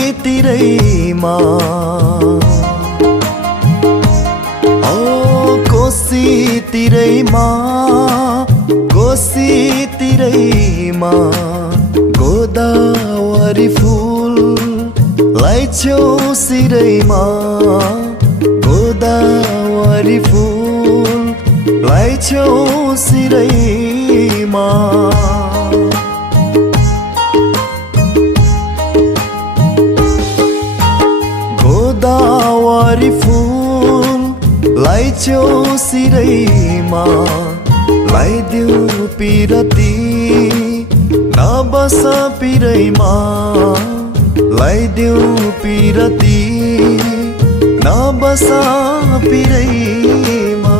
कोसीतिरैमा ओ कोसीतिरैमा गोदावरी फूल लाइछौ सिरैमा गोदावरी फूल लाइछौ सिरैमा गोदावरी फूल लाइछौ सिरैमा लाइदेऊ पिरती नबस पिरैमा लाइदेऊ पिरती नबस पिरैमा